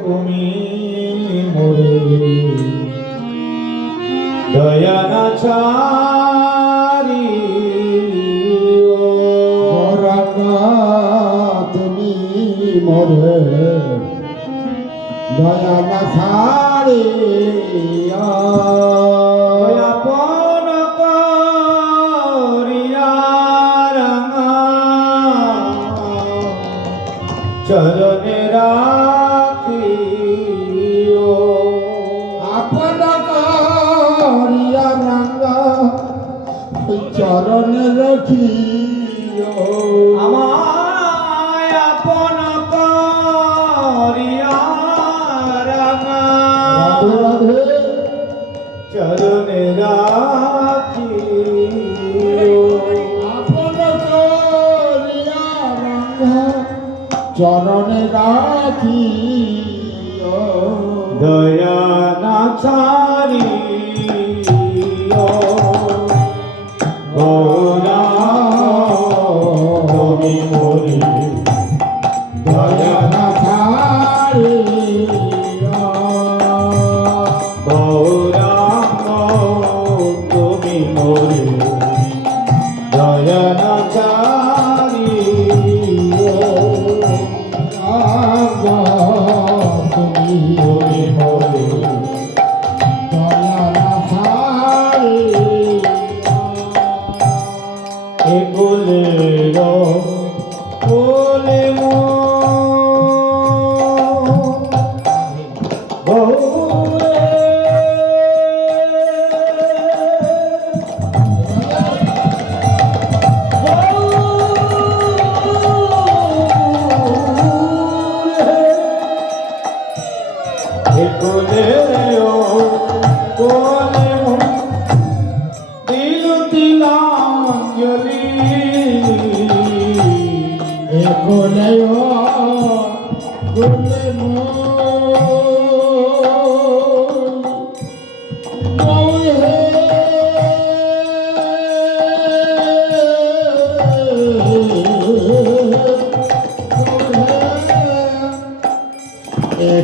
তুমি মোরে দয়ানা চারি তুমি মোরে দয়ানা ছাড়ি আপন করিয়া রাঙা চরণে রাখিও আপন করিয়া রাঙা চরণে রাখিও আমায় আপন করিয়া রাঙা চরণে রাখিও আপন করিয়া রাঙা চরণে রাখিও দয়া না ছাড়িও গোরা তুমি মোরে দয়া না ছাড়িও গৌরাঙ্গ তুমি মোরে দয়া না ছাড়িও তুমি তুমি মোরে দয়া না ছাড়িও এগুলের কোলে মো বহুরে কোলে মো দিলু তিলাঞ্জলি কোলে কোলে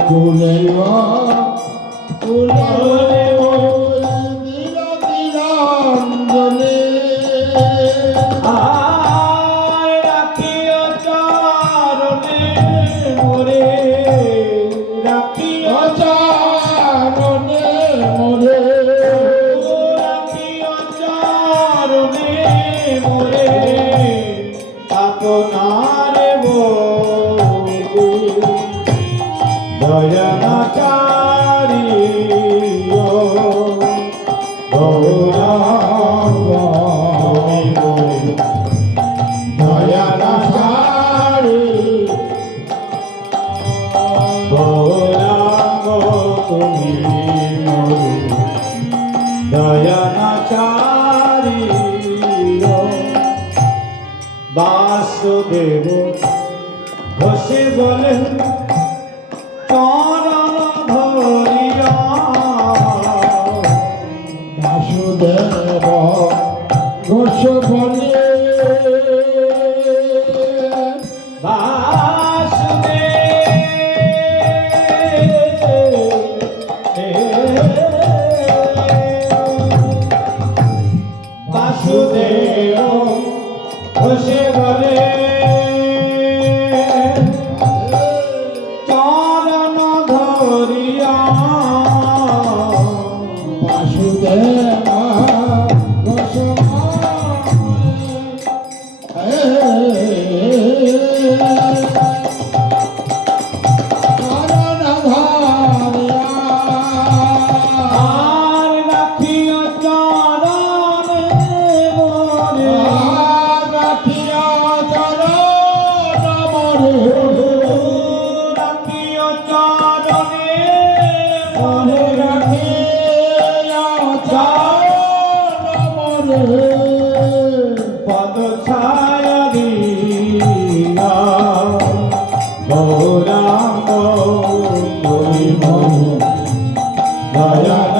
কুলে কুলে দিল দিলাঞ্জলি আয় রাখিও চরণে মোরে রাখিও চারণে মোরে রাখিও চরণে মোরে আপনারে বলি দয়া না চারিও গৌরাঙ্গ তুমি মোরে দয়া না ছাড়ি গৌরাঙ্গ তুমি মোরে দয়া না ছাড়িও বাসুদেব ঘোষে বলেন চরণ ধরিয়া বাসুদেব ঘোষ বলে বাসুদেব ঘোষে বলে চরণ ধরিয়া বাসুদেব ঘোষ আর রাখিও চরণে মোরে রাখিও চরণে মোরে পদ ছায়া দিয়া গৌরাঙ্গ তুমি মোরে দয়া